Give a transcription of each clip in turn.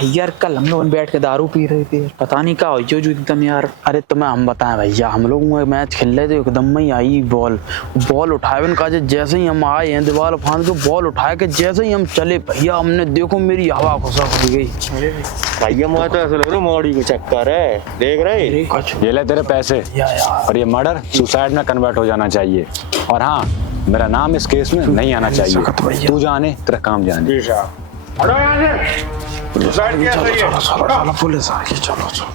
यार कल हम लोग बैठ के दारू पी रहे थे, पता नहीं क्या हो जो एकदम यार। अरे तुम्हें हम बताएं भैया, हम लोग मैच खेल रहे थे, एकदम में ही आई बॉल उठाए का, जैसे ही हम आए हैं दीवार फांद के बॉल उठाए के जैसे ही हम चले भैया, हमने देखो मेरी हवा खुशा हो गई भैया। मुझे तो ऐसा लग रहा है मॉडी को चक्कर है, देख रहे ये ले तेरे पैसे और ये मर्डर सुसाइड में कन्वर्ट हो जाना चाहिए। और हाँ, मेरा नाम इस केस में नहीं आना चाहिए। तू जाने तेरा काम जाने। हटो यहाँ से। सुसाइड किया सही है। चलो पुलिस आ गई, चलो चलो।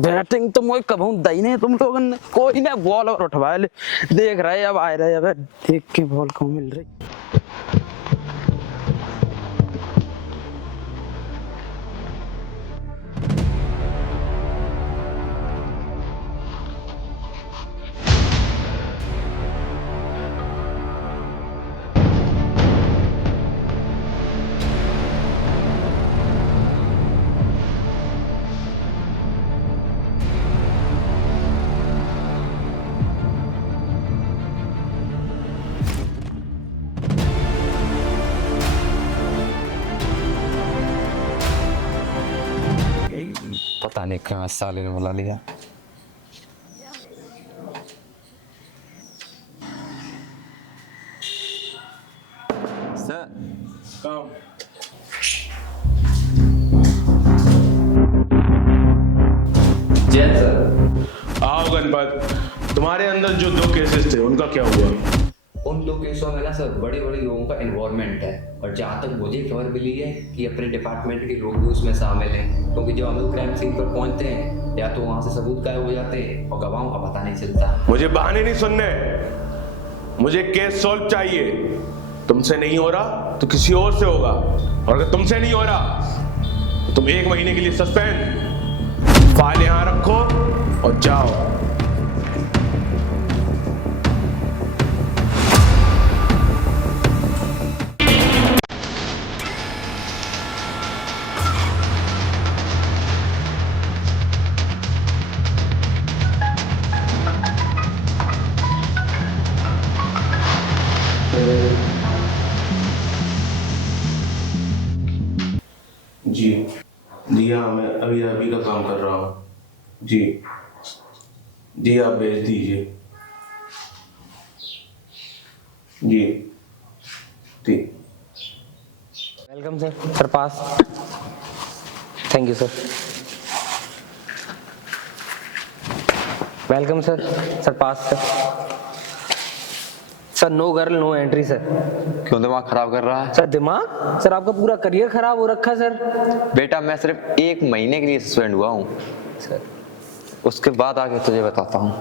बैटिंग तो मुझे कभी दई नहीं तुम लोगों ने, कोई ना बॉल और उठवा ले। देख रहे अब आए रहे, अब देख के बॉल को मिल रही। पता नहीं कहाँ साले ने बुला लिया। सर जय सर। आओ गणपत, तुम्हारे अंदर जो 2 केसेस थे उनका क्या हुआ? उन 2 केसों में ना सर बड़े बड़े लोगों का इन्वॉल्वमेंट है, और जहाँ तक मुझे खबर मिली है कि अपने डिपार्टमेंट के लोग भी उसमें शामिल हैं, क्योंकि जब हम लोग क्राइम सीन पर पहुंचते हैं या तो वहाँ से सबूत गायब हो जाते हैं और गवाहों का पता नहीं चलता। मुझे बहाने नहीं सुनने, मुझे केस सॉल्व चाहिए। तुमसे नहीं हो रहा तो किसी और से होगा, और अगर तुमसे नहीं हो रहा तो तुम 1 महीने के लिए सस्पेंड। फाइल यहाँ रखो और जाओ। जी जी हाँ, मैं अभी का काम कर रहा हूँ। जी जी, आप भेज दीजिए। जी ठीक। Welcome sir pass. Thank you sir. Welcome sir pass sir. No girl no entry sir. क्यों दिमाग खराब कर रहा है? सर दिमाग? सर आपका पूरा करियर खराब हो रखा है सर। बेटा मैं सिर्फ 1 महीने के लिए सस्पेंड हुआ हूँ सर, उसके बाद आगे तुझे बताता हूँ।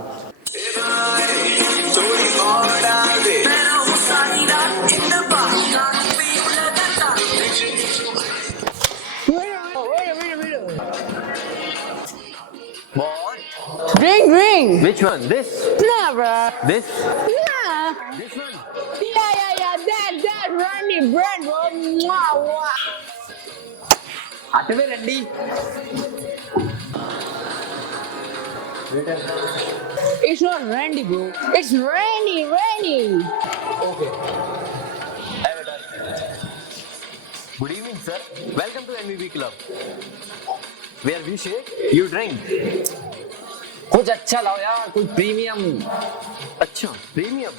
Ring. Which one? This? Nah, bruh. This? Nah. This one? Yeah. That runny bread, bro. Mwah. हटवे रंडी। It's not Randy, bro. It's Randy. Okay. Good evening, sir. Welcome to NVB Club. Where we shake, you drink. कुछ अच्छा लाओ यार, कुछ premium. अच्छा, premium.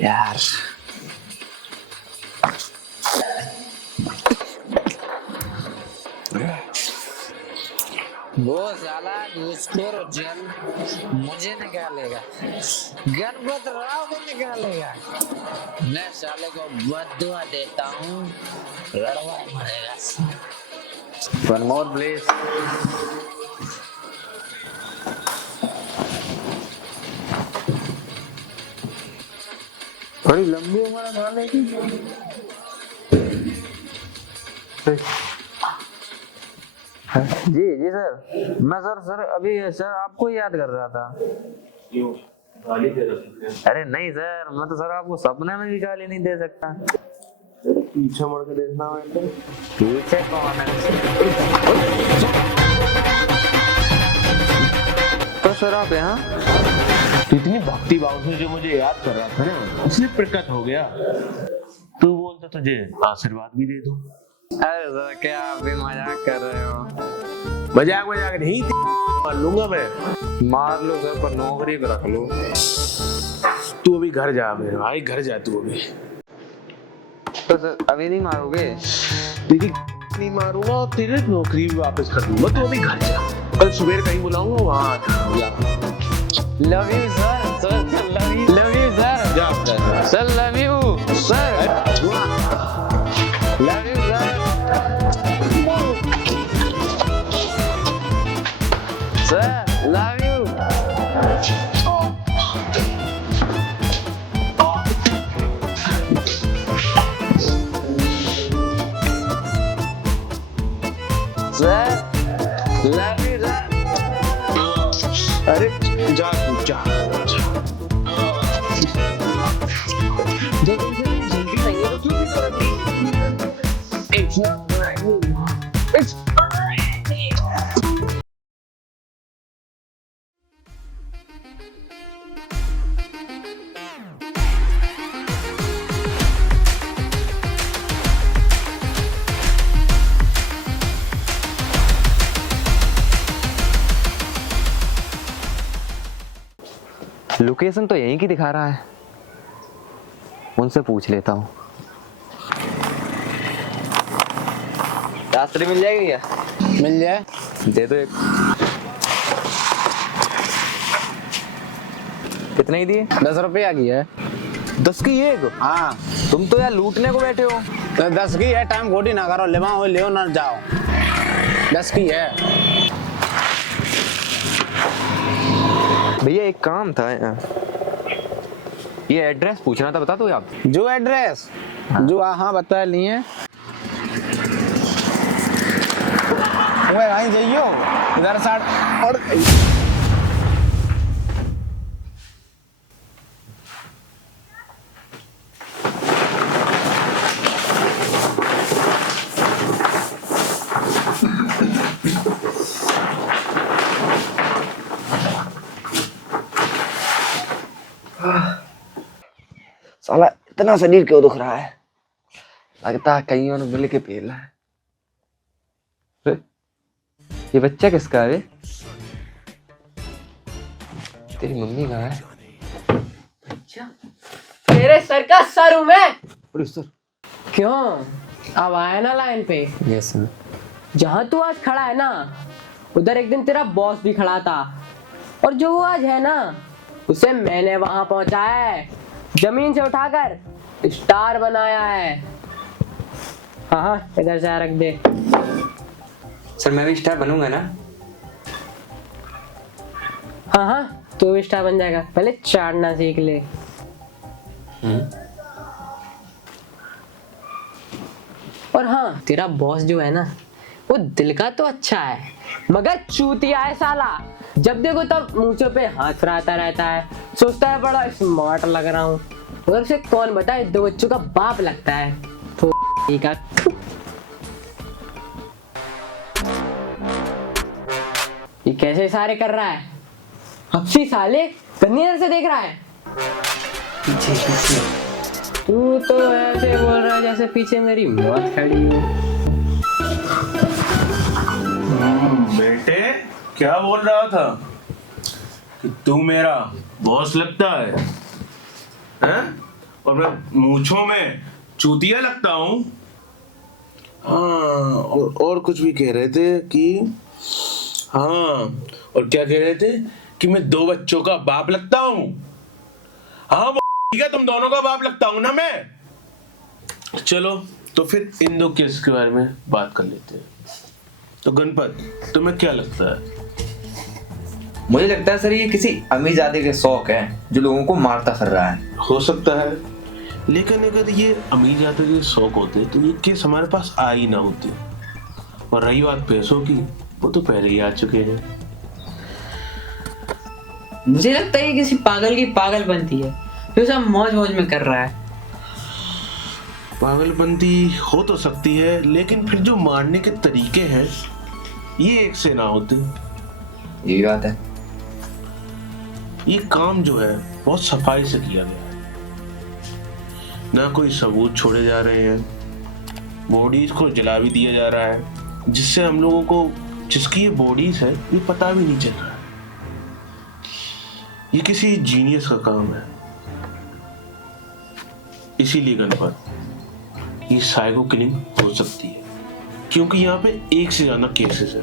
यार वो साला घूसखोर जल मुझे निकालेगा, गणपत राव को निकालेगा। मैं साले को बद्दुआ देता हूँ, लड़वा मरेगा। One more, please. बड़ी लंबी उम्र है खाने की। जी जी सर, मैं सर अभी सर आपको याद कर रहा था। क्यों गाली दे रहे हो? अरे नहीं सर, मैं तो सर आपको सपने में भी गाली नहीं दे सकता। पीछे मुड़ के देखना है पीछे कौन है? तो सर आप यहाँ? इतनी भक्ति भाव से जो मुझे याद कर रहा था ना, उसने प्रकट हो गया। तू बोलता तुझे आशीर्वाद भी दे दूं। अरे सर क्या आप भी मजाक कर रहे हो? मजाक नहीं मार लूंगा मैं। मार लो सर, पर नौकरी पे रख लो। तू अभी घर जा मेरे भाई, घर जा तू अभी। तो सर अभी नहीं मारोगे? तेरी नहीं मारूंगा और तेरी नौकरी भी वापस कर दूंगा। तू अभी घर जा, कल सुबह कहीं बुलाऊंगा वहां love you sir, sir love you sir, जा sir love you sir, love you sir, love you. Sir love you sir. अरे जा तू जा। लोकेशन तो यहीं की दिखा रहा है, उनसे पूछ लेता हूँ। रास्ते मिल जाएगी क्या? मिल जाए, दे दो एक। कितने की दिए? 10 रुपया की है। 10 की एक? हाँ तुम तो यार लूटने को बैठे हो। तो 10 की है, टाइम खोटी ना करो, ले ना जाओ। 10 की है। भैया एक काम था, ये एड्रेस पूछना था, बता दो आप। जो एड्रेस जो हाँ बता लिए वहीं जाइयो इधर साइड। और साला इतना शरीर क्यों दुख रहा है? लगता है कहीं और मिल के पेला है। अरे, ये बच्चा किसका है? तेरी मम्मी कहाँ है? तेरे सर का सर हूं मैं। अरे सर। क्यों अब आया ना लाइन पे? Yes sir. जहां तू आज खड़ा है ना, उधर एक दिन तेरा बॉस भी खड़ा था, और जो वो आज है ना, उसे मैंने वहां पहुंचाया है, जमीन से उठाकर स्टार बनाया है। हाँ इधर से रख दे। सर मैं भी स्टार बनूंगा ना? हाँ तू भी स्टार बन जाएगा, पहले चाटना सीख ले। और हाँ तेरा बॉस जो है ना, वो दिल का तो अच्छा है, मगर चूतिया है साला। जब देखो तब मूंछों पे हाथ फिराता रहता है, सोचता है बड़ा स्मार्ट लग रहा हूँ, मगर उसे कौन बताए 2 बच्चों का बाप लगता है। ठीक है, ये कैसे इशारे कर रहा है? हफ्सी साले गंदी नजर से देख रहा है। पीछे तू तो ऐसे बोल रहा है जैसे पीछे मेरी मौत खड़ी हो। बेटे क्या बोल रहा था कि तू मेरा बॉस लगता है, हैं? और मैं मूंछों में चूतिया लगता हूँ। हाँ और कुछ भी कह रहे थे कि हाँ, और क्या कह रहे थे कि मैं 2 बच्चों का बाप लगता हूँ। हाँ ठीक है, तुम दोनों का बाप लगता हूँ ना मैं। चलो तो फिर इन 2 केस के बारे में बात कर लेते हैं। तो गणपत तुम्हें क्या लगता है? मुझे लगता है सर ये किसी अमीरजादे के शौक है जो लोगों को मारता फिर रहा है। हो सकता है, लेकिन अगर ये अमीर जातों के शौक होते तो ये केस हमारे पास आ ही ना होते। और रही बात पैसों की, वो तो पहले ही आ चुके हैं। मुझे लगता है किसी पागल की पागलपंती है जो सब मौज मौज में कर रहा है। पागलपंती हो तो सकती है, लेकिन फिर जो मारने के तरीके हैं ये एक से ना होते। ये भी बात है। ये काम जो है बहुत सफाई से किया गया है, ना कोई सबूत छोड़े जा रहे हैं, बॉडीज को जला भी दिया जा रहा है, जिससे हम लोगों को जिसकी ये बॉडीज है ये पता भी नहीं चल रहा है। ये किसी जीनियस का काम है। इसीलिए गणपत ये साइको किलिंग हो सकती है, क्योंकि यहाँ पे एक से ज्यादा केसेस है।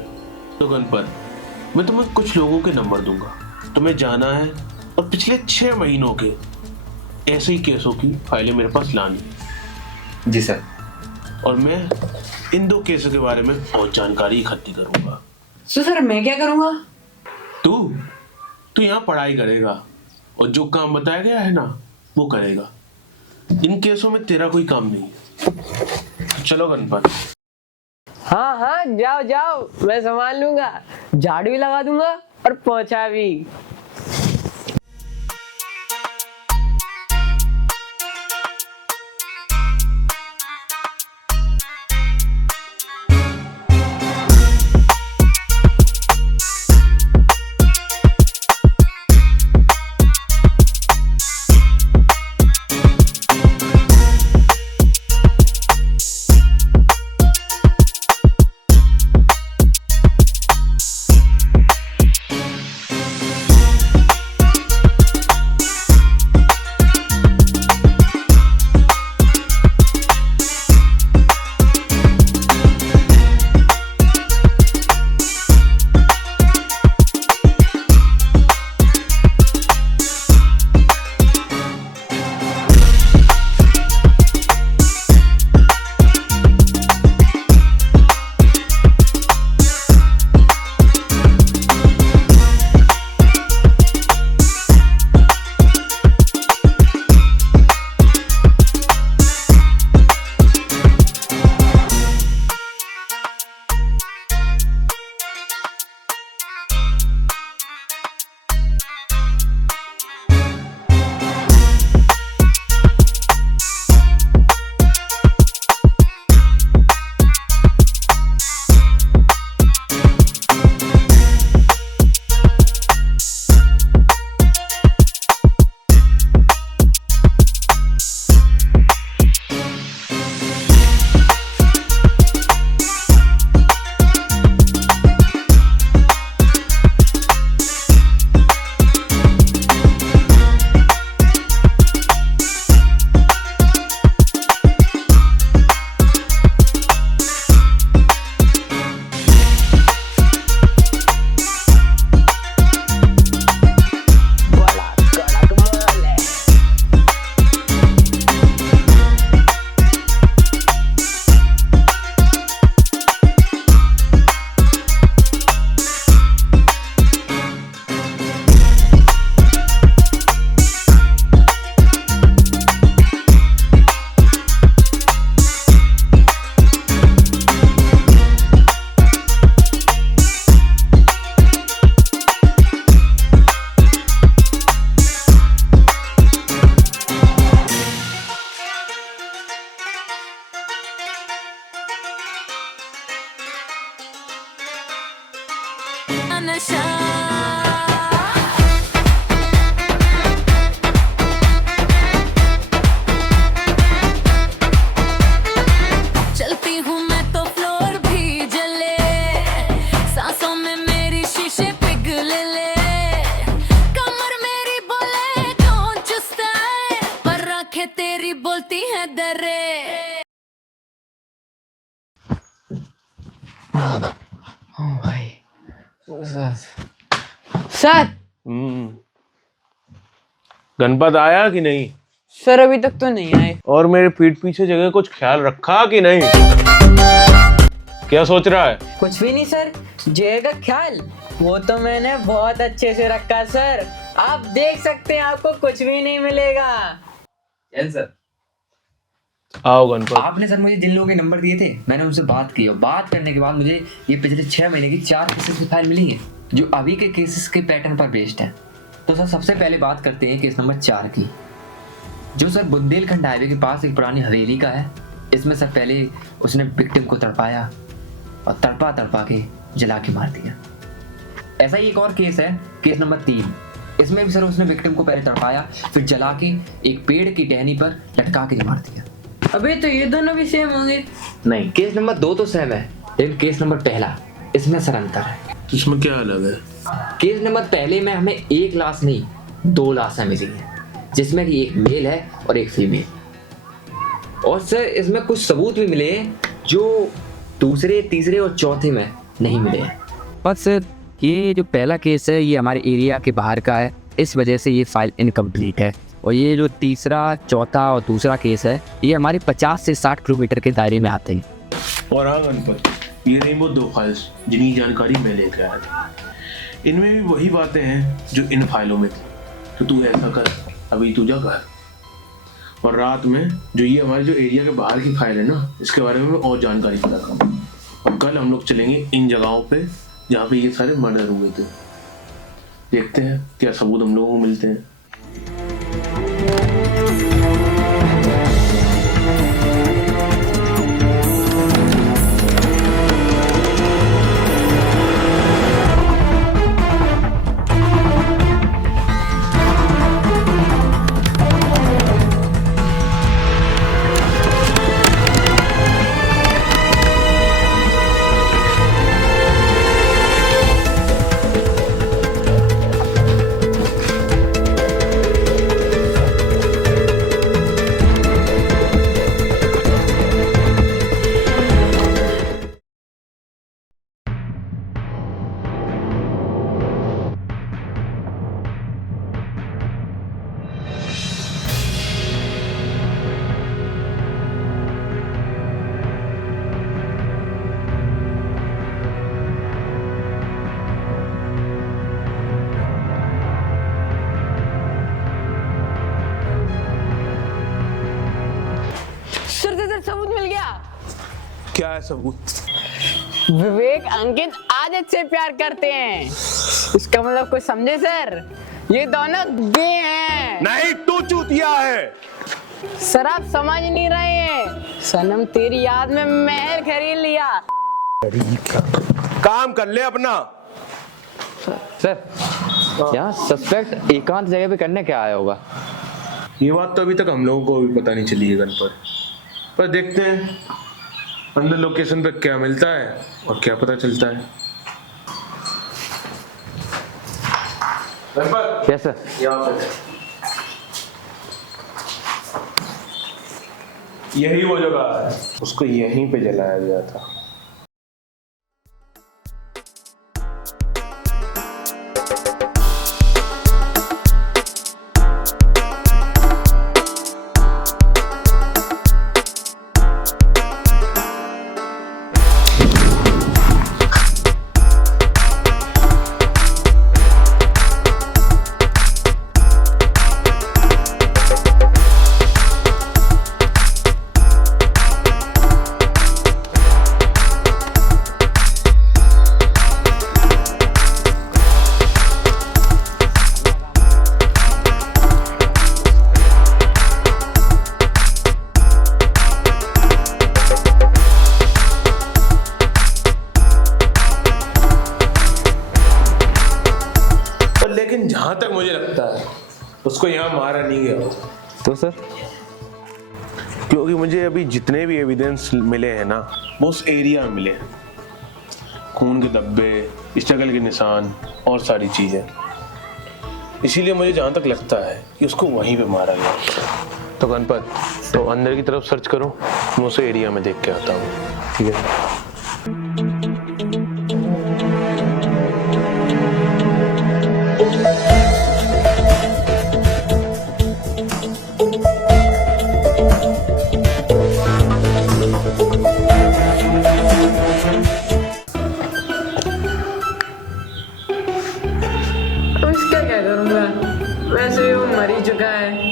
तो गणपत मैं तुम्हें कुछ लोगों के नंबर दूंगा, तुम्हें जाना है और पिछले 6 महीनों के ऐसे ही केसों की फाइलें मेरे पास लानी। जी सर। और मैं इन 2 केसों के बारे में और जानकारी इकट्ठी करूंगा। सर मैं क्या करूंगा? तू यहाँ पढ़ाई करेगा और जो काम बताया गया है ना वो करेगा। इन केसों में तेरा कोई काम नहीं है। चलो गणपत। हाँ हाँ जाओ जाओ, मैं संभाल लूंगा, झाड़ू भी लगा दूंगा और पोंछा भी। चलती हूँ मैं तो फ्लोर भी जले, सांसों में मेरी शीशे पिघले ले, कमर मेरी बोले कौन चुसता है, पर आंखें तेरी बोलती हैं दरे। सर गणपत आया कि नहीं? सर अभी तक तो नहीं आए। और मेरे पीठ पीछे जगह कुछ ख्याल रखा कि नहीं? क्या सोच रहा है? कुछ भी नहीं सर, जय का ख्याल वो तो मैंने बहुत अच्छे से रखा सर, आप देख सकते हैं, आपको कुछ भी नहीं मिलेगा। चल सर, आओ गणपत। आपने सर मुझे जिन लोगों के नंबर दिए थे मैंने उनसे बात की और बात करने के बाद मुझे ये पिछले 6 महीने की 4 केसेस की फाइल मिली है जो अभी के केसेस के पैटर्न पर बेस्ड है। तो सर सबसे पहले बात करते हैं केस नंबर 4 की, जो सर बुंदेलखंड हाईवे के पास एक पुरानी हवेली का है। इसमें सर पहले उसने विक्टिम को तड़पाया और तड़पा तड़पा के जला के मार दिया। ऐसा ही एक और केस है, केस नंबर 3। इसमें भी सर उसने विक्टिम को पहले तड़पाया फिर जला के एक पेड़ की टहनी पर लटका के मार दिया। अबे तो ये दोनों भी सेम होंगे। नहीं, केस नंबर 2 तो सेम है लेकिन केस नंबर पहला इसमें सर अंतर है। इसमें क्या अलग है? केस नंबर पहले में हमें एक लाश नहीं 2 लाशें मिली हैं जिसमें कि एक मेल है और एक फीमेल। और सर इसमें कुछ सबूत भी मिले हैं जो दूसरे, तीसरे और चौथे में नहीं मिले हैं। पर सर ये जो पहला केस है ये हमारे एरिया के बाहर का है, इस वजह से ये फाइल इनकम्प्लीट है। और ये जो तीसरा, चौथा और दूसरा केस है ये हमारे 50 से 60 किलोमीटर के दायरे में आते हैं। और हाँ गणपत, ये रही वो 2 फाइल्स जिनकी जानकारी मैं लेकर आया था। इनमें भी वही बातें हैं जो इन फाइलों में थी। तो तू ऐसा कर, अभी तू जा घर और रात में जो ये हमारे जो एरिया के बाहर की फाइल है ना, इसके बारे में और जानकारी पता कर। और कल हम लोग चलेंगे इन जगहों पे जहाँ पे ये सारे मर्डर हुए थे। देखते हैं क्या सबूत हम लोगों को मिलते हैं। सबूत मिल गया। क्या है सबूत? विवेक अंकित आदत से प्यार करते हैं। इसका मतलब कुछ समझे सर? ये दोनों गे हैं। नहीं, तू चूतिया है। सर आप समझ नहीं रहे हैं। सनम तेरी याद में महल खरीद लिया। काम कर ले अपना। सर यहाँ सस्पेक्ट एकांत जगह पे करने क्या आया होगा? ये बात तो अभी तक हम लोगों को भी पता नहीं चली है गणपत, पर देखते हैं अंदर लोकेशन पे क्या मिलता है और क्या पता चलता है। Ganpat, yes sir. यहाँ पे यही वो जगह है, उसको यहीं पे जलाया गया था। लेकिन जहां तक मुझे लगता है उसको यहाँ मारा नहीं गया। तो सर क्योंकि मुझे अभी जितने भी एविडेंस मिले हैं ना वो उस एरिया में मिले हैं। खून के धब्बे, स्ट्रगल के निशान और सारी चीजें। इसीलिए मुझे जहां तक लगता है कि उसको वहीं पे मारा गया। तो गणपत, तो अंदर की तरफ सर्च करो, मैं उस एरिया में देख के आता हूँ। ठीक है। उसका क्या करूँगा, वैसे ही वो मर ही चुका है।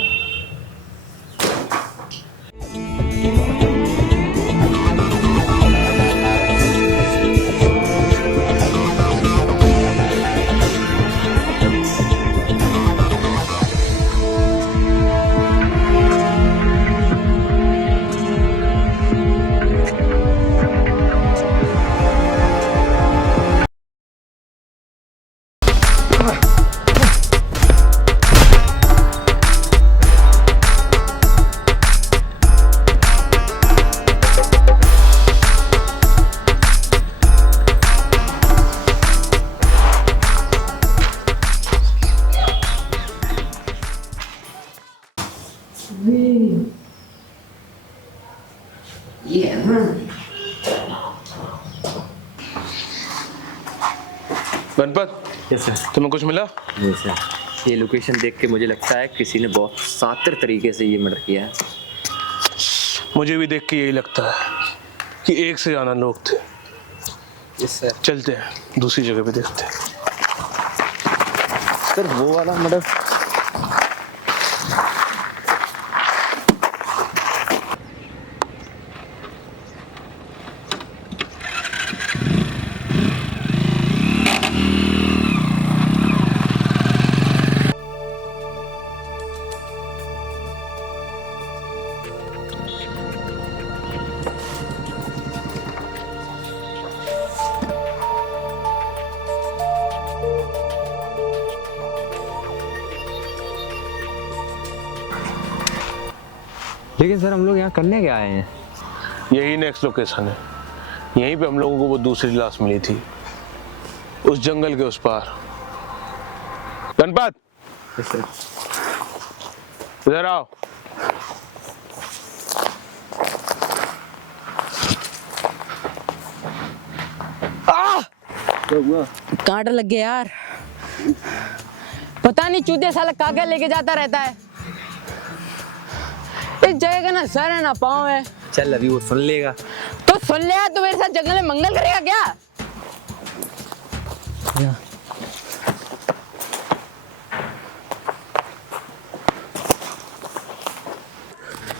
Ganpat, yes sir. तुम्हें कुछ मिला? नहीं सर, ये लोकेशन देख के मुझे लगता है किसी ने बहुत शातिर तरीके से ये मर्डर किया है। मुझे भी देख के यही लगता है कि एक से ज्यादा लोग थे। Yes sir. चलते हैं दूसरी जगह पे देखते हैं। सर वो वाला मर्डर लेकिन सर हम लोग यहाँ करने क्या आए हैं? यही नेक्स्ट लोकेशन है। यहीं पे हम लोगों को वो दूसरी लाश मिली थी, उस जंगल के उस पार। गणपत, इधर आओ। कांटा लग गया यार। पता नहीं चूतिया साला काका लेके जाता रहता है। इस जगह का ना सर है ना पाँव है। चल अभी वो सुन लेगा। तो सुन लिया तो मेरे साथ जंगल में मंगल करेगा क्या?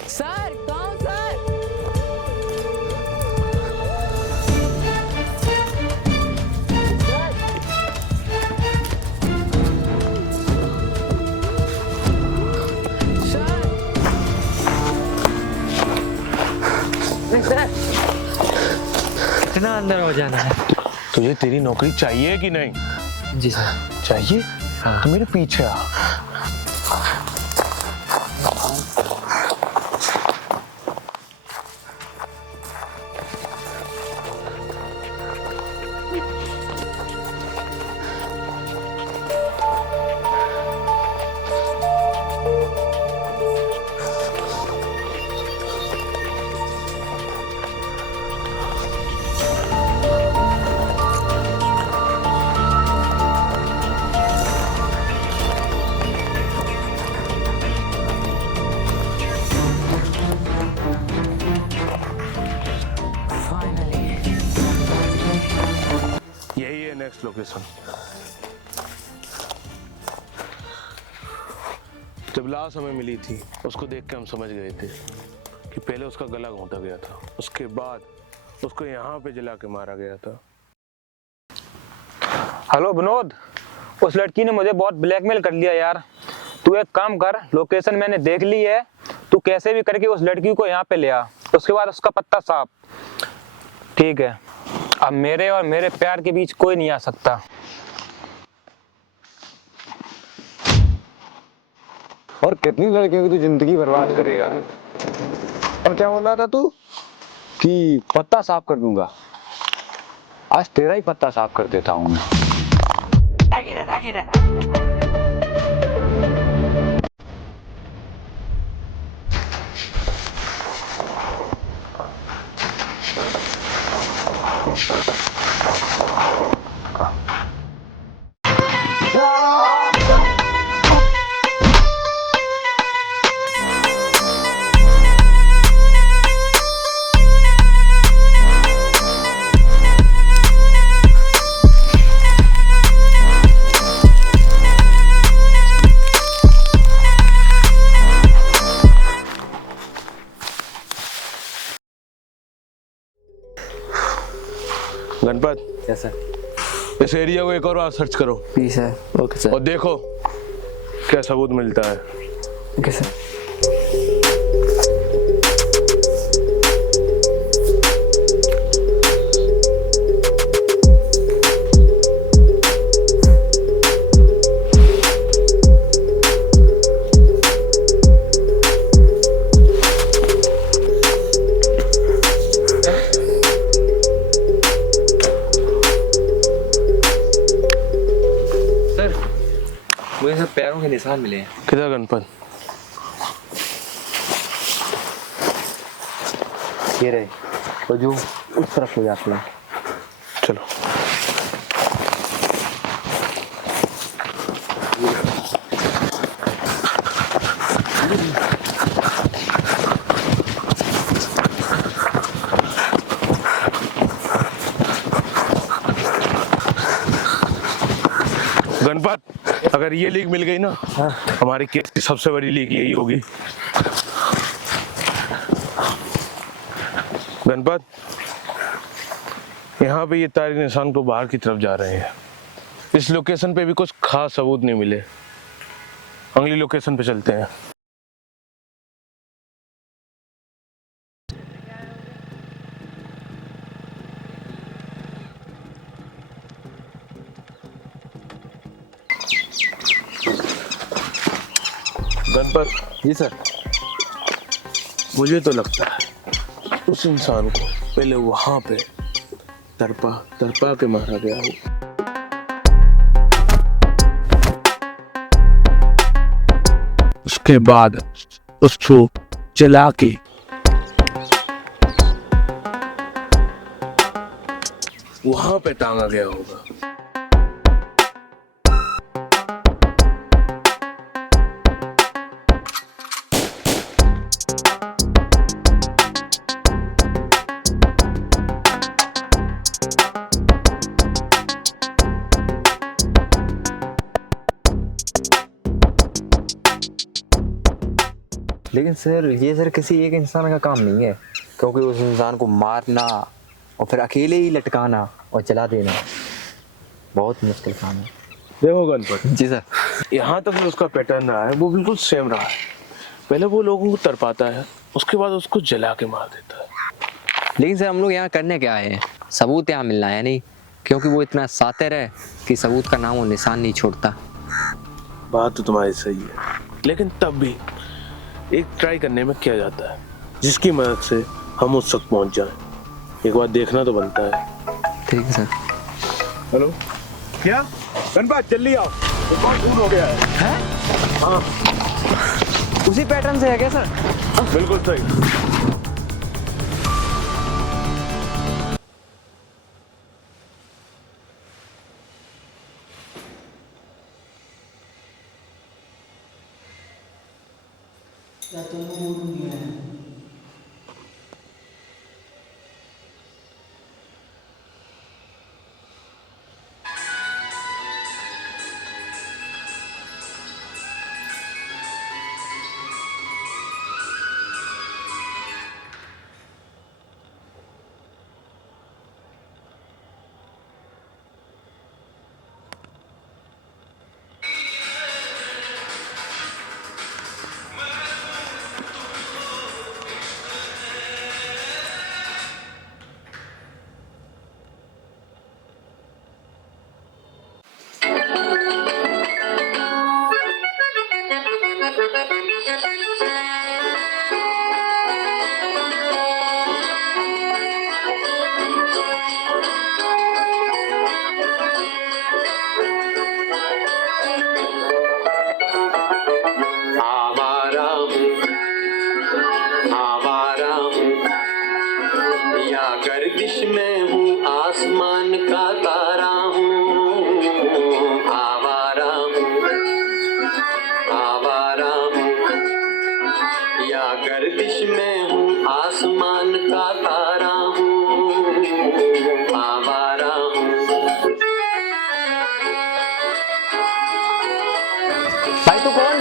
सर कौन सर? कितना अंदर हो जाना है? तुझे तेरी नौकरी चाहिए कि नहीं? जी सर। चाहिए? हाँ। तो मेरे पीछे आ। यही है नेक्स्ट लोकेशन। जब लाश हमें मिली थी उसको देख के हम समझ गए थे कि पहले उसका गला घोंटा गया था, उसके बाद उसको यहाँ पे जला के मारा गया था। हेलो विनोद, उस लड़की ने मुझे बहुत ब्लैकमेल कर लिया यार। तू एक काम कर, लोकेशन मैंने देख ली है, तू कैसे भी करके उस लड़की को यहाँ पे ले आ, उसके बाद उसका पत्ता साफ। ठीक है, अब मेरे और मेरे प्यार के बीच कोई नहीं आ सकता। और कितनी लड़कियों की तू जिंदगी बर्बाद करेगा? और क्या बोल रहा था तू कि पत्ता साफ कर दूंगा? आज तेरा ही पत्ता साफ कर देता हूँ मैं। Ganpat, yes sir. इस एरिया को एक और बार सर्च करो। जी सर। Okay sir. और देखो क्या सबूत मिलता है। Okay sir. मुझे सब पैरों के निशान मिले हैं। किधर गणपत? ये रहे, तो जो उस तरफ हो जाते हैं। चलो। गणपत, अगर ये लीक मिल गई ना, हमारी केस की सबसे बड़ी लीक यही होगी। गणपत, यहाँ पे ये तार के निशान तो बाहर की तरफ जा रहे हैं। इस लोकेशन पे भी कुछ खास सबूत नहीं मिले। अगली लोकेशन पे चलते हैं। गणपत जी सर। मुझे तो लगता है उस इंसान को पहले वहां पे तरपा के मारा गया हो। उसके बाद उसको जला के वहां पे टांगा गया होगा। लेकिन सर ये सर किसी एक इंसान का काम नहीं है, क्योंकि उस इंसान को मारना और फिर अकेले ही लटकाना और जला देना बहुत मुश्किल काम है। देखो गणपत जी सर, यहाँ तक उसका पैटर्न रहा है वो बिल्कुल सेम रहा है। पहले वो लोगों को तरपाता है, उसके बाद उसको जला के मार देता है। लेकिन सर हम लोग यहाँ करने क्या है? सबूत यहाँ मिलना है नहीं, क्योंकि वो इतना सातिर है कि सबूत का नाम और निशान नहीं छोड़ता। बात तो तुम्हारी सही है, लेकिन तब भी एक ट्राई करने में क्या जाता है, जिसकी मदद से हम उस तक पहुंच जाएं। एक बार देखना तो बनता है। ठीक है सर। हेलो, क्या गणपत जल्दी आओ, एक और खून हो गया है। हाँ, उसी पैटर्न से है क्या सर? बिल्कुल सही। गर्दिश में हूँ, आसमान का तारा हूँ, आवारा हूँ, आवारा हूँ। या गर्दिश में हूँ, आसमान का तारा हूँ, आवारा हूँ। भाई तू कौन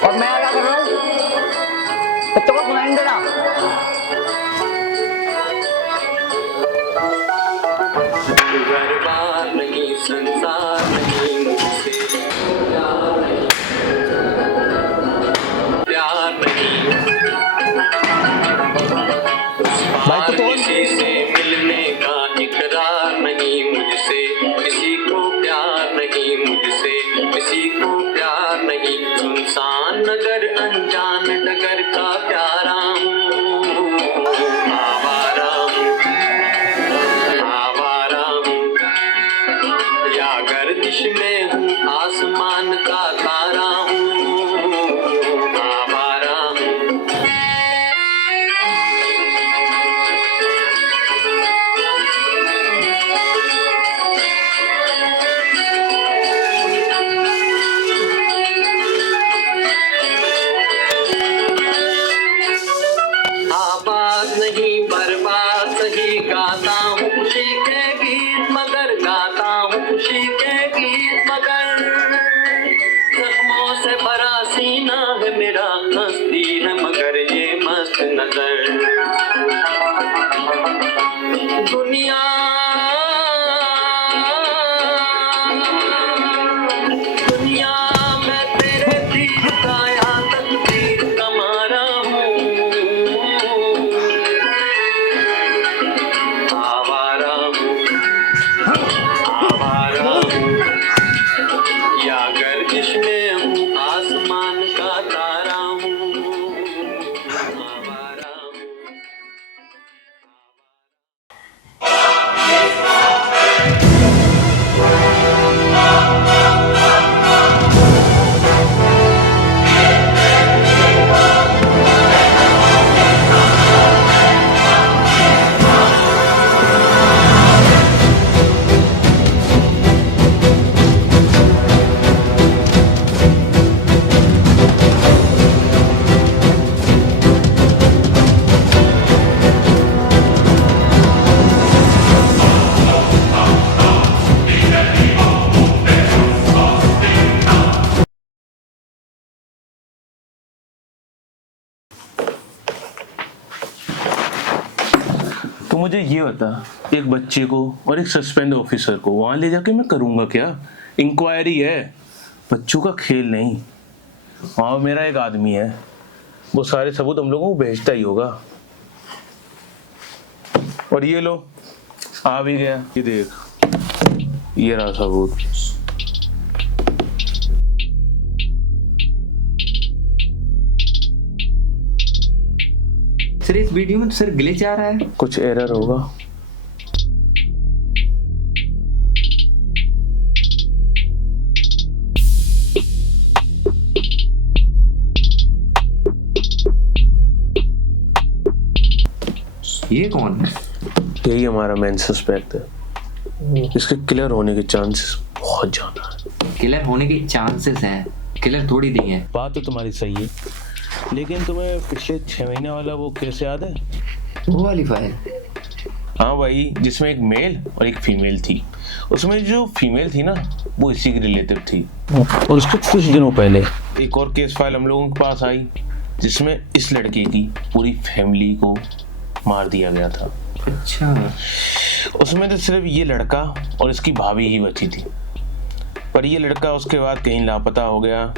और मैं क्या कर रहा हूँ? बच्चों को सुनाई नहीं दे रहा। घरबार नहीं, संसार नहीं, मुझसे प्यार नहीं, प्यार नहीं। भाई तू कौन? किसी से मिलने का इकरार नहीं मुझसे, किसी को प्यार नहीं मुझसे, किसी को प्यार नहीं। सुनसान नगर, अनजान नगर का प्यारा हूँ, आवारा हूँ, आवारा हूँ। या गर्दिश में हूँ, आसमान का तारा हूँ, आवारा हूँ। आबाद नहीं, बर्बाद सही, गाता हूँ खुशी के गीत मगर, गाता हूँ खुशी के गीत मगर। दुनिया दुनिया मैं तेरे तीर का या तकदीर का मारा हूँ आवारा हूँ या गर्दिश में हूँ आसमान का तारा हूँ आवारा हूँ। तो मुझे ये बता, एक बच्चे को और एक सस्पेंड ऑफिसर को वहां ले जाके मैं करूंगा क्या? इंक्वायरी है, बच्चों का खेल नहीं। हाँ, मेरा एक आदमी है, वो सारे सबूत हम लोगों को भेजता ही होगा। और ये लो, आ भी गया, ये देख, ये रहा सबूत। सर इस वीडियो में तो सर ग्लिच आ रहा है। कुछ एरर होगा। ये कौन है? यही हमारा मेन सस्पेक्ट है। इसके किलर होने के चांसेस बहुत ज्यादा है। किलर होने के चांसेस हैं, किलर थोड़ी दी है। बात तो तुम्हारी सही है, लेकिन तुम्हें पिछले 6 महीने वाला वो केस याद है? वो वाली फाइल? हाँ भाई, जिसमें एक मेल और एक फीमेल थी। उसमें जो फीमेल थी ना, वो इसी की रिलेटिव थी। और उसके कुछ दिनों पहले एक और केस फाइल हम लोगों के पास आई, जिसमें इस लड़के की पूरी फैमिली को मार दिया गया था। अच्छा। उसमें तो सिर्फ ये लड़का और इसकी भाभी ही बची थी, पर ये लड़का उसके बाद कहीं लापता हो गया।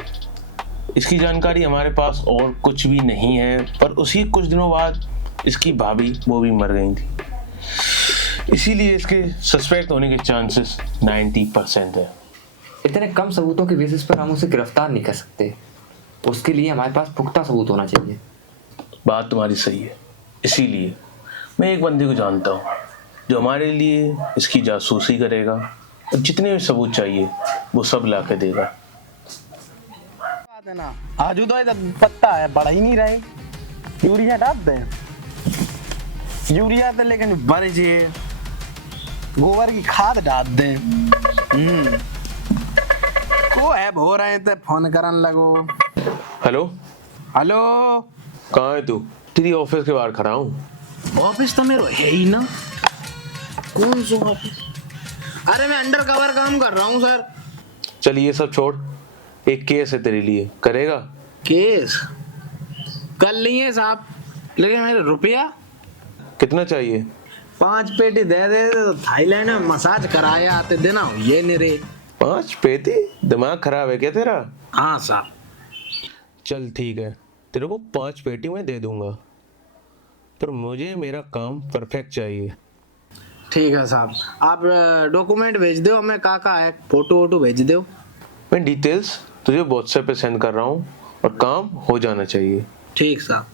इसकी जानकारी हमारे पास और कुछ भी नहीं है, पर उसी कुछ दिनों बाद इसकी भाभी वो भी मर गई थी। इसीलिए इसके सस्पेक्ट होने के चांसेस 90% है। इतने कम सबूतों के बेसिस पर हम उसे गिरफ्तार नहीं कर सकते। उसके लिए हमारे पास पुख्ता सबूत होना चाहिए। बात तुम्हारी सही है। इसीलिए मैं एक बंदे को जानता हूँ जो हमारे लिए इसकी जासूसी करेगा, और जितने भी सबूत चाहिए वो सब ला के देगा। ना आजू तो पत्ता है, बढ़ा ही नहीं रहे। यूरिया डाल दें, यूरिया तो लेकिन बढ़ जाए, गोबर की खाद डाल दें। को है हो रहे हैं तो फोन करन लगो। हेलो हेलो, कहाँ है तू? तेरी ऑफिस के बाहर खड़ा हूँ। ऑफिस तो मेरा है ही ना। कौन सा ऑफिस? अरे मैं अंडर कवर काम कर रहा हूँ सर। चल ये सब छोड़, एक केस है तेरे लिए, करेगा? केस कर लिए साहब, लेकिन मेरे रुपया कितना चाहिए? 5 पेटी दे दे तो थाईलैंड में मसाज कराया आते देना ये नहीं रे। 5 पेटी? दिमाग खराब है क्या तेरा? हाँ साहब। चल ठीक है, तेरे को 5 पेटी में दे दूंगा, पर मुझे मेरा काम परफेक्ट चाहिए। ठीक है साहब, आप डॉक्यूमेंट भेज दो हमें, काका है फोटो वोटो भेज दो। मैं डिटेल्स तुझे व्हाट्सएप पे सेंड कर रहा हूँ, और काम हो जाना चाहिए। ठीक साहब।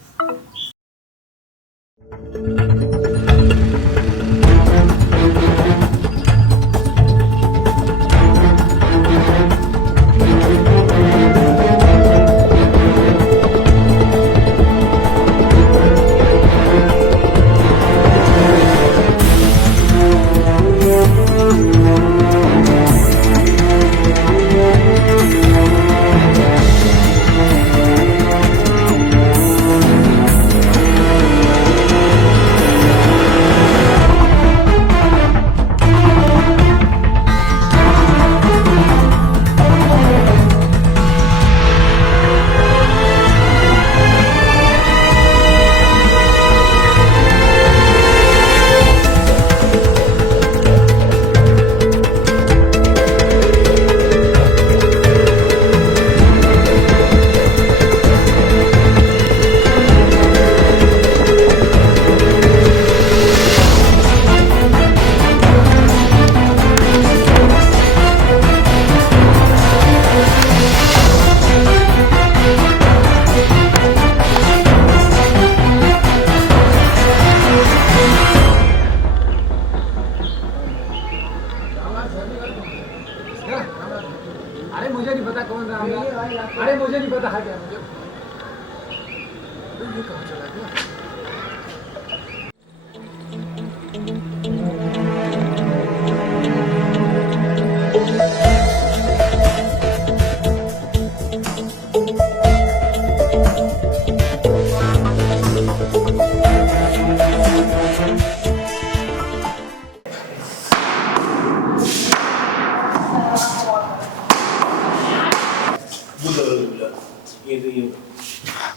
मुझे नहीं पता कौन रामलाल, अरे मुझे नहीं पता है क्या मुझे। ये कहाँ चला गया?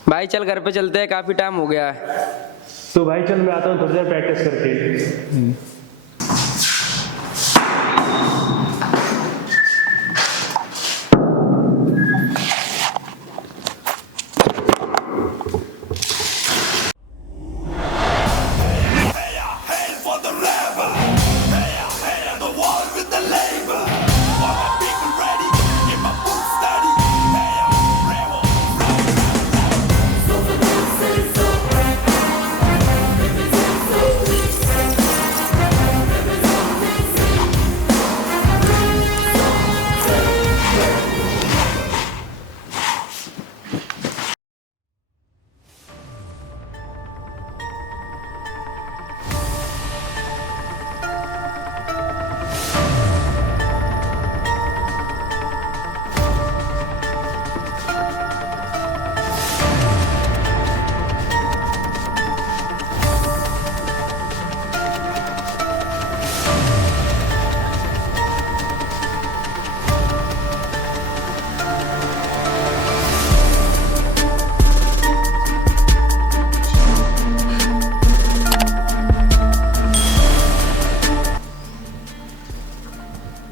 भाई चल घर पे चलते हैं, काफी टाइम हो गया है। तो भाई चल मैं आता हूँ थोड़ी देर प्रैक्टिस करके।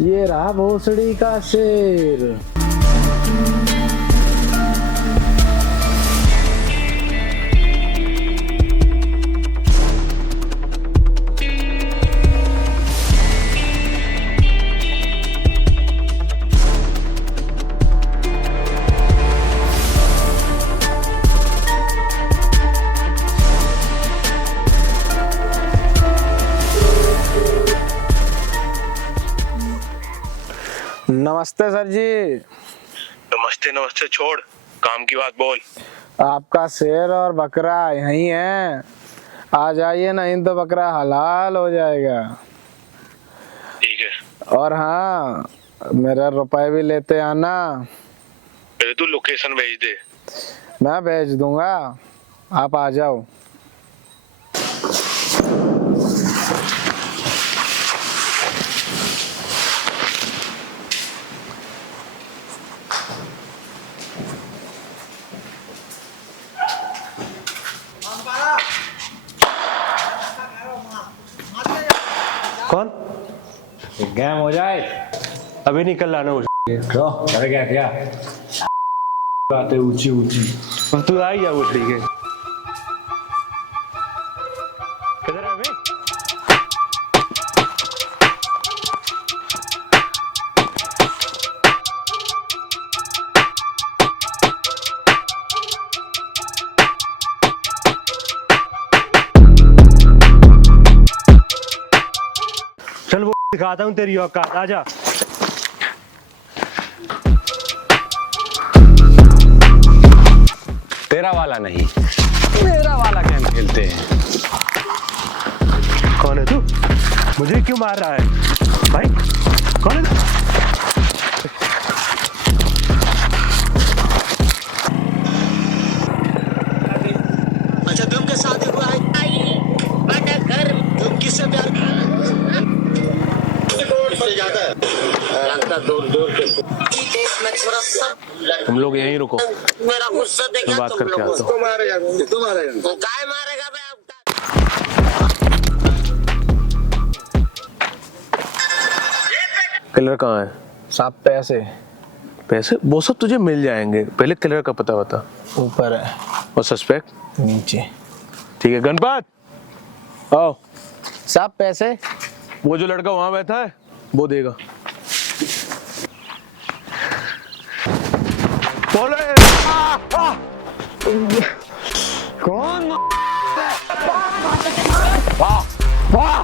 ये रहा भोसड़ी का शेर। नमस्ते सर जी। नमस्ते नमस्ते छोड़, काम की बात बोल। आपका शेर और बकरा यहीं है, आ जाइए, नहीं तो बकरा हलाल हो जाएगा। ठीक है। और हाँ, मेरा रुपए भी लेते आना। पहले तू लोकेशन भेज दे। मैं भेज दूंगा, आप आ जाओ। कौन? गेम हो जाए अभी निकल लाना क्यों? अरे क्या क्या बातें ऊंची ऊंची। तू आई जा उठ रही है। किधर है बे? चल वो दिखाता हूँ तेरी औकात, आजा। तेरा वाला नहीं, मेरा वाला गेम खेलते हैं। कौन है तू? मुझे क्यों मार रहा है भाई? कौन है तू? अच्छा तुमके शादी हुआ है? बेटा घर तुम किससे प्यार दूर दूर के में थोड़ा सा तुम लोग यहीं रुको, मेरा गुस्सा देखा मैं बात तुम करके लोग आता हूँ। उसको मारेगा, तू मारेगा, वो काय मारेगा बे? किलर कहाँ है? साहब पैसे पैसे वो सब तुझे मिल जाएंगे, पहले किलर का पता बता। ऊपर है और सस्पेक्ट नीचे। ठीक है गणपत आओ। साहब पैसे? वो जो लड़का वहां बैठा है वो देगा। बोले कौन? वाह वाह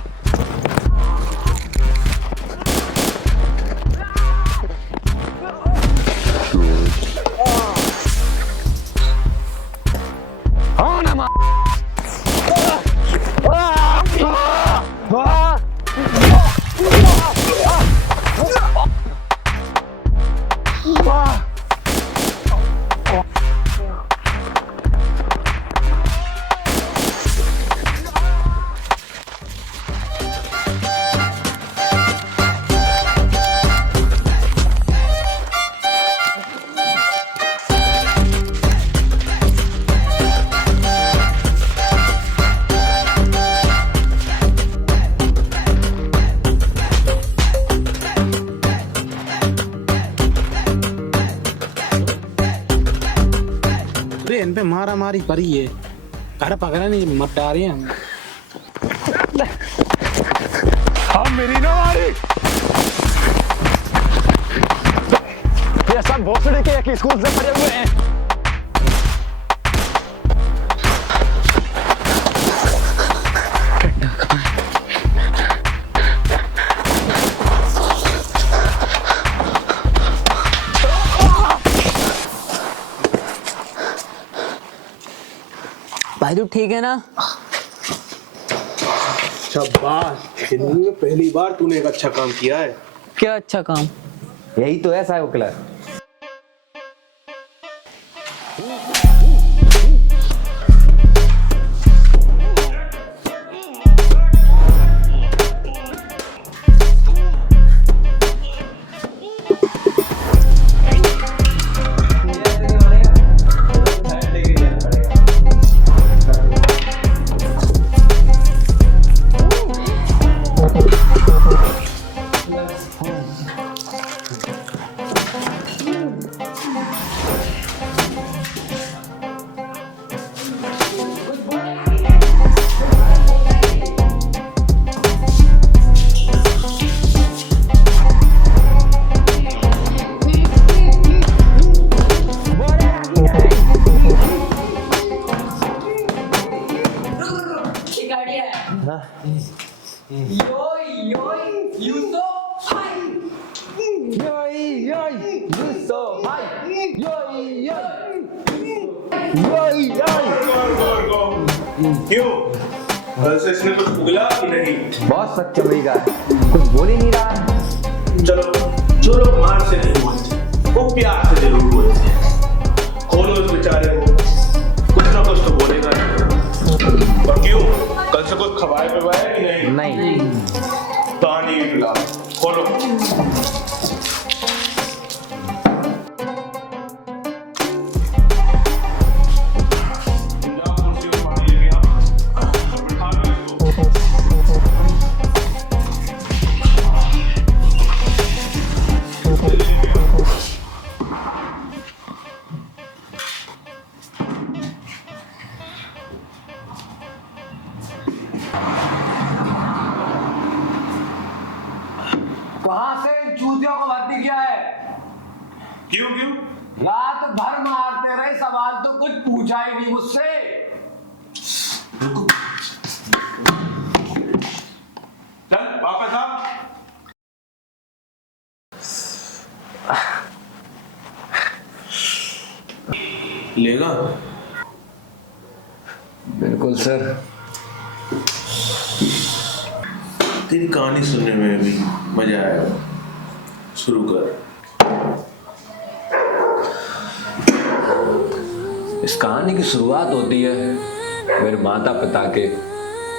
अरे इन पे मारा मारी पड़ी है, घर पकड़ा नहीं, मटा रही हैं। हम मेरी ना मारी, ये सब भोसड़ी के एक स्कूल से पढ़े हुए हैं। भाई तू ठीक है ना? शाबाश, जिंदगी में पहली बार तूने एक अच्छा काम किया है। क्या अच्छा काम? यही तो है साहब क्लर। क्यों? कल से इसने कुछ उगला कि नहीं? बहुत सच चमड़ीगा है, कुछ बोल ही नहीं रहा। चलो, जो लोग मार से नहीं बोलते वो प्यार से जरूर बोलते हैं। खोलो उस बेचारे को, कुछ ना कुछ तो बोलेगा ही। और क्यों? कल से कुछ खवाए पिवाए कि नहीं? नहीं। पानी भी पिला, खोलो। कहां से इन चूतियों को भर्ती किया है? क्यों क्यों? रात भर मारते रहे, सवाल तो कुछ पूछा ही नहीं मुझसे। चल वापस आ। लेगा? बिल्कुल सर। तेरी कहानी सुनने में भी मजा आएगा। शुरू कर। इस कहानी की शुरुआत होती है मेरे माता पिता के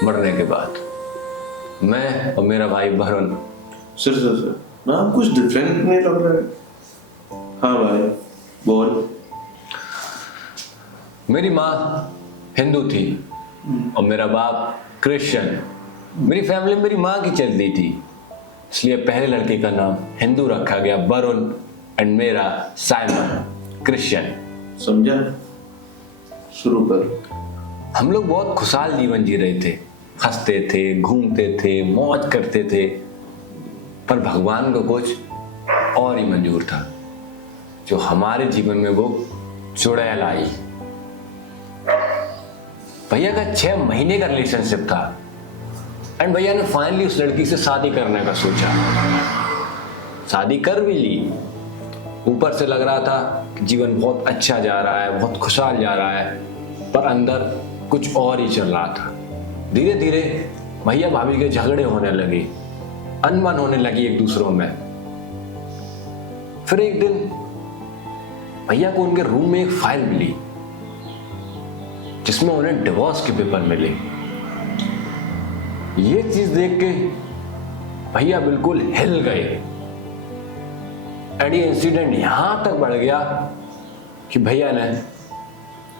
मरने के बाद। मैं और मेरा भाई वरुण। सर नाम कुछ डिफरेंट नहीं लग रहा है। हाँ भाई बोल। मेरी माँ हिंदू थी और मेरा बाप क्रिश्चियन। मेरी फैमिली मेरी माँ की चलती थी, इसलिए पहले लड़के का नाम हिंदू रखा गया वरुण एंड मेरा साइमन क्रिश्चियन। समझा? शुरू कर। हम लोग बहुत खुशहाल जीवन जी रहे थे, हंसते थे, घूमते थे, मौज करते थे, पर भगवान को कुछ और ही मंजूर था जो हमारे जीवन में वो चुड़ैल आई। भैया का 6 महीने का रिलेशनशिप था एंड भैया ने फाइनली उस लड़की से शादी करने का सोचा। शादी कर भी ली। ऊपर से लग रहा था कि जीवन बहुत अच्छा जा रहा है, बहुत खुशहाल जा रहा है, पर अंदर कुछ और ही चल रहा था। धीरे धीरे भैया भाभी के झगड़े होने लगे, अनबन होने लगी एक दूसरों में। फिर एक दिन भैया को उनके रूम में एक फाइल मिली जिसमें उन्हें डिवोर्स के पेपर मिले। ये चीज देख के भैया बिल्कुल हिल गए एंड ये इंसिडेंट यहां तक बढ़ गया कि भैया ने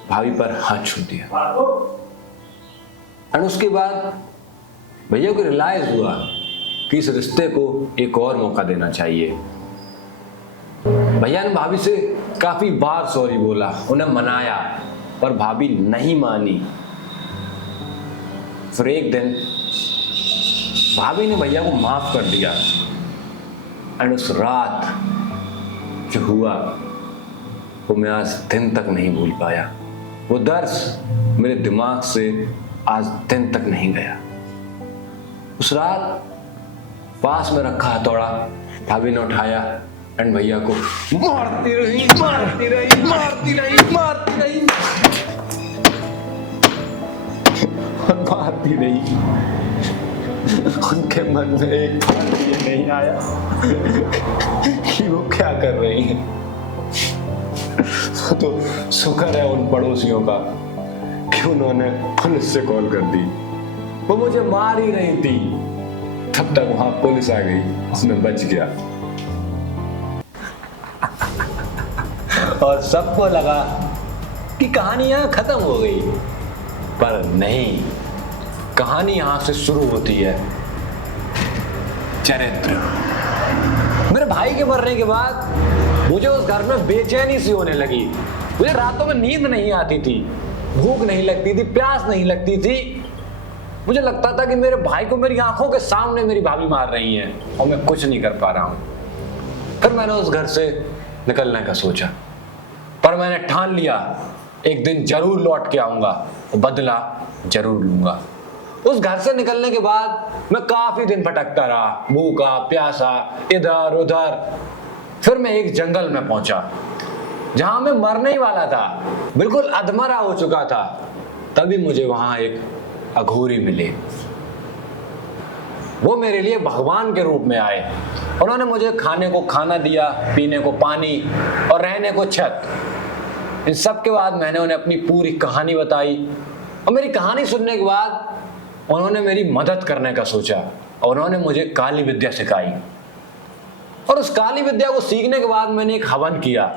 भाभी पर हाथ छू दिया। एंड उसके बाद भैया को रियलाइज हुआ कि इस रिश्ते को एक और मौका देना चाहिए। भैया ने भाभी से काफी बार सॉरी बोला, उन्हें मनाया, पर भाभी नहीं मानी। फिर एक दिन भाभी ने भैया को माफ कर दिया एंड उस रात जो हुआ वो मैं आज दिन तक नहीं भूल पाया। वो दर्द मेरे दिमाग से आज दिन तक नहीं गया। उस रात पास में रखा हथौड़ा भाभी ने उठाया एंड भैया को मारती रही, मारती रही, मारती रही, मारती रही, मारती रही। उनके मन में एक बार ये नहीं आया कि वो क्या कर रही है। तो शुक्र है उन पड़ोसियों का कि उन्होंने पुलिस से कॉल कर दी। वो मुझे मार ही रही थी, तब तक वहां पुलिस आ गई, उसमें बच गया। और सबको लगा कि कहानी यहां खत्म हो गई, पर नहीं, कहानी यहां से शुरू होती है। चरित्र। मेरे भाई के मरने के बाद मुझे उस घर में बेचैनी सी होने लगी। मुझे रातों में नींद नहीं आती थी, भूख नहीं लगती थी, प्यास नहीं लगती थी। मुझे लगता था कि मेरे भाई को मेरी आंखों के सामने मेरी भाभी मार रही है और मैं कुछ नहीं कर पा रहा हूं। फिर मैंने उस घर से निकलने का सोचा, पर मैंने ठान लिया एक दिन जरूर लौट के आऊंगा और बदला जरूर लूंगा। उस घर से निकलने के बाद मैं काफी दिन भटकता रहा, भूखा प्यासा, इधर उधर। फिर मैं एक जंगल में पहुंचा जहां मैं मरने ही वाला था, बिल्कुल अधमरा हो चुका था। तभी मुझे वहां एक अघोरी मिले। वो मेरे लिए भगवान के रूप में आए। उन्होंने मुझे खाने को खाना दिया, पीने को पानी और रहने को छत। इन सब के बाद मैंने उन्हें अपनी पूरी कहानी बताई और मेरी कहानी सुनने के बाद उन्होंने मेरी मदद करने का सोचा और उन्होंने मुझे काली विद्या सिखाई। और उस काली विद्या को सीखने के बाद मैंने एक हवन किया।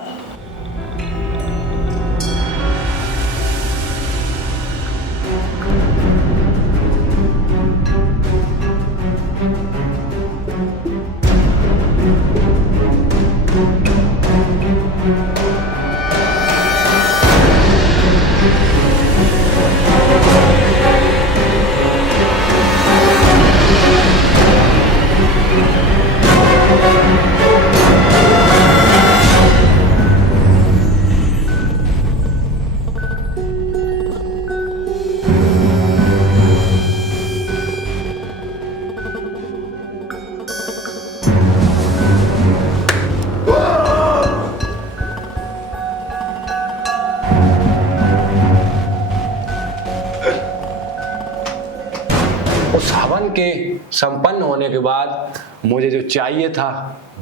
उस हवन के संपन्न होने के बाद मुझे जो चाहिए था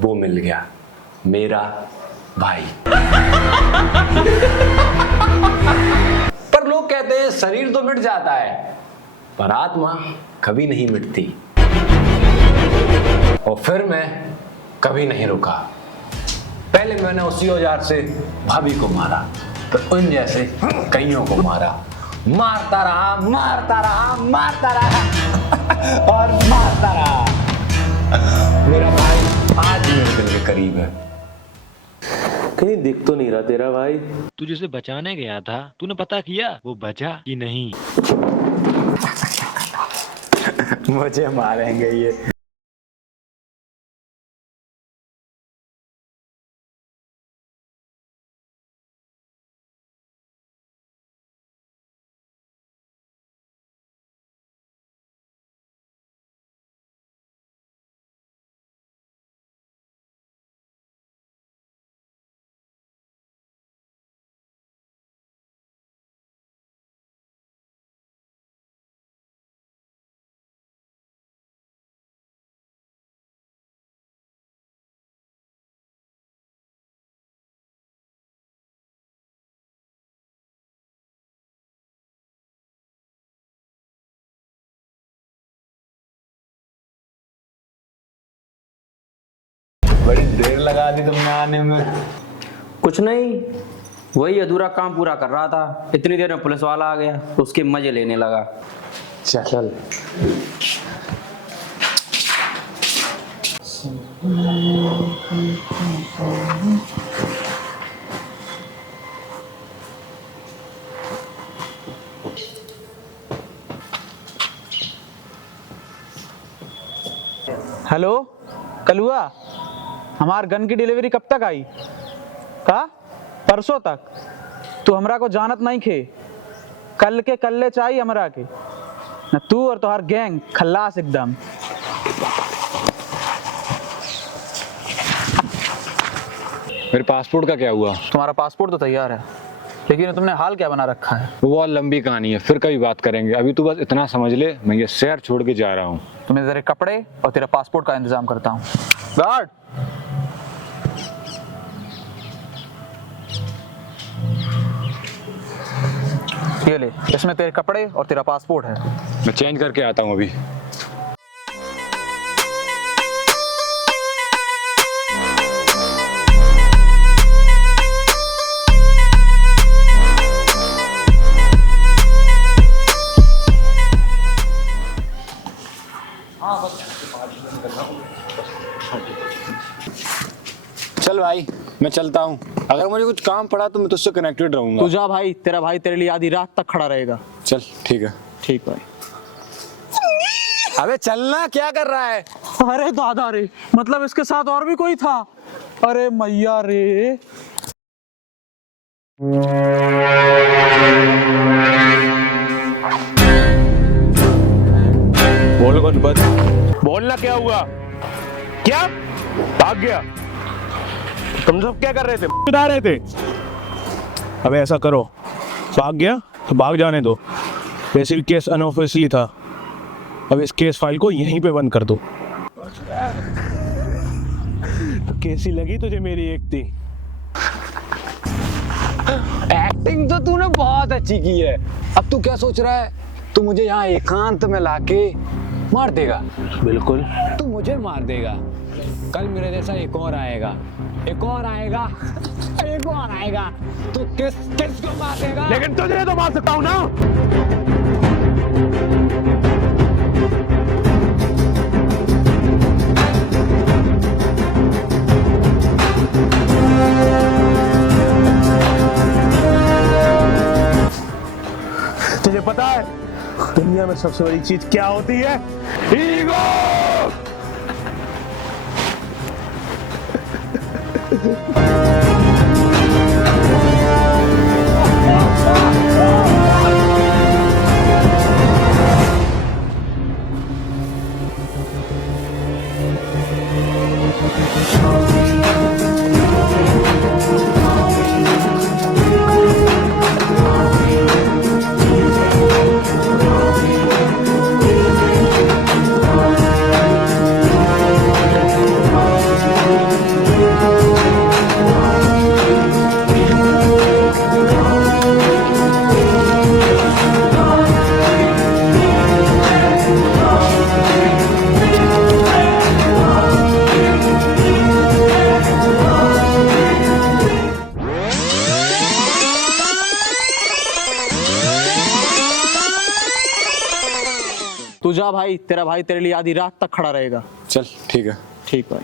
वो मिल गया, मेरा भाई। पर लोग कहते हैं शरीर तो मिट जाता है, पर आत्मा कभी नहीं मिटती। और फिर मैं कभी नहीं रुका। पहले मैंने उसी औजार से भाभी को मारा, तो उन जैसे कईयों को मारा। मारता रहा, मारता रहा, मारता रहा और मारता रहा। मेरा भाई आज मेरे दिल के करीब है। कहीं दिख तो नहीं रहा तेरा भाई। तू जिसे बचाने गया था, तूने पता किया वो बचा कि नहीं? मुझे मारेंगे ये। बड़ी देर लगा दी तुमने आने में। कुछ नहीं, वही अधूरा काम पूरा कर रहा था, इतनी देर में पुलिस वाला आ गया तो उसके मजे लेने लगा। चल हेलो कलुआ, हमार गन की डिलीवरी कब तक आई? का परसों तक? तू हमरा को जानत नहीं खे, कल के कल्ले चाहिए हमरा के न, तू और तुम्हार गैंग खल्लास एकदम। मेरे पासपोर्ट का क्या हुआ? तुम्हारा पासपोर्ट तो तैयार है, लेकिन तुमने हाल क्या बना रखा है? वो बहुत लंबी कहानी है, फिर कभी बात करेंगे। अभी तू बस इतना समझ ले, मैं ये शहर छोड़ के जा रहा हूँ। तो मैं तेरे कपड़े और तेरा पासपोर्ट का इंतजाम करता हूँ। गार्ड, ये ले, इसमें तेरे कपड़े और तेरा पासपोर्ट है। मैं चेंज करके आता हूँ अभी। चल भाई, मैं चलता हूँ। अगर मुझे कुछ काम पड़ा तो मैं तुझसे कनेक्टेड रहूंगा। तू जा भाई, तेरा भाई तेरे लिए आधी रात तक खड़ा रहेगा। चल ठीक है। ठीक भाई। अबे चलना, क्या कर रहा है? अरे दादा रे, मतलब इसके साथ और भी कोई था? अरे मैया रे। बोल गणपत, बोलना क्या हुआ? क्या भाग गया? तुम सब क्या कर रहे थे? उड़ा रहे थे? अब ऐसा करो, भाग गया तो भाग जाने दो, वैसे भी केस अनऑफिशियली था। अब इस केस फाइल को यहीं पे बंद कर दो। तो कैसी लगी तुझे मेरी एक्टिंग? एक्टिंग तो तूने बहुत अच्छी की है। अब तू क्या सोच रहा है? तू मुझे यहाँ एकांत में लाके मार देगा? बिल्कुल। तू मुझे मार देगा, कल मेरे जैसा एक और आएगा, एक और आएगा, एक और आएगा। तू किसको मार देगा? लेकिन तुझे तो मार सकता हूँ ना। तुझे पता है दुनिया में सबसे बड़ी चीज क्या होती है? ईगो। तू जा भाई, तेरा भाई तेरे लिए आधी रात तक खड़ा रहेगा। चल ठीक है। ठीक भाई।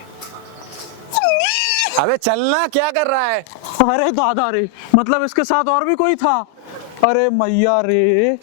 अबे चलना, क्या कर रहा है? अरे दादा रे, मतलब इसके साथ और भी कोई था? अरे मैया रे।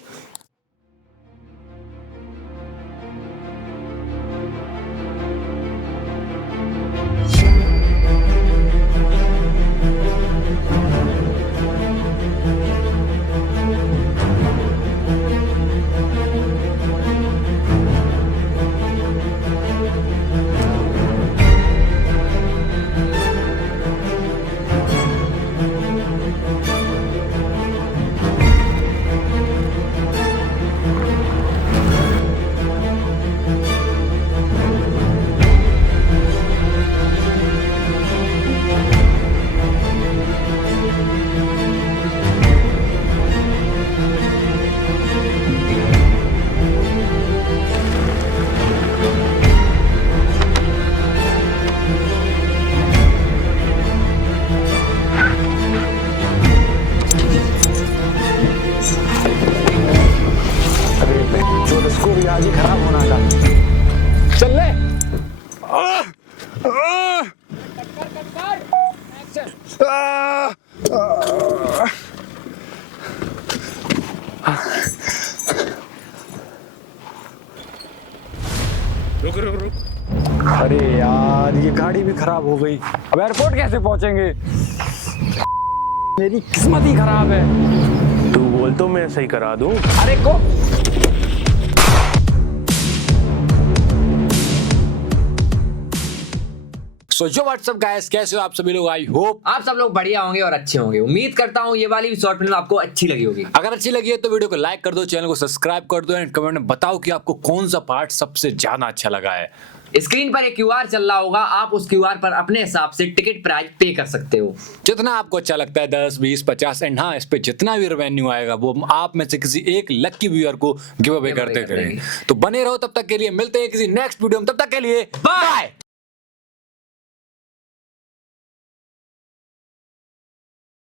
रुक रुक रुक। अरे यार ये गाड़ी भी खराब हो गई, अब एयरपोर्ट कैसे पहुंचेंगे? मेरी किस्मत ही खराब है। तू बोल तो मैं सही करा दूं। अरे को सो जो व्हाट्सअप गाइस, कैसे हो आप सभी लोग? आई होप आप सब लोग बढ़िया होंगे और अच्छे होंगे। उम्मीद करता हूँ ये वाली शॉर्ट फिल्म आपको अच्छी लगी होगी। अगर अच्छी लगी है तो वीडियो को लाइक कर दो, चैनल को सब्सक्राइब कर दो एंड कमेंट में बताओ कि आपको कौन सा पार्ट सबसे ज्यादा अच्छा लगा है। स्क्रीन पर एक क्यूआर चल रहा होगा, आप उस क्यूआर पर अपने हिसाब से टिकट प्राइस पे कर सकते हो, जितना आपको अच्छा लगता है, 10, 20, 50 एंड हाँ इस पे जितना भी रेवेन्यू आएगा वो आप में से किसी एक लकी व्यूअर को गिव अवे करते करेंगे। तो बने रहो, तब तक के लिए मिलते हैं किसी नेक्स्ट वीडियो में, तब तक के लिए बाय।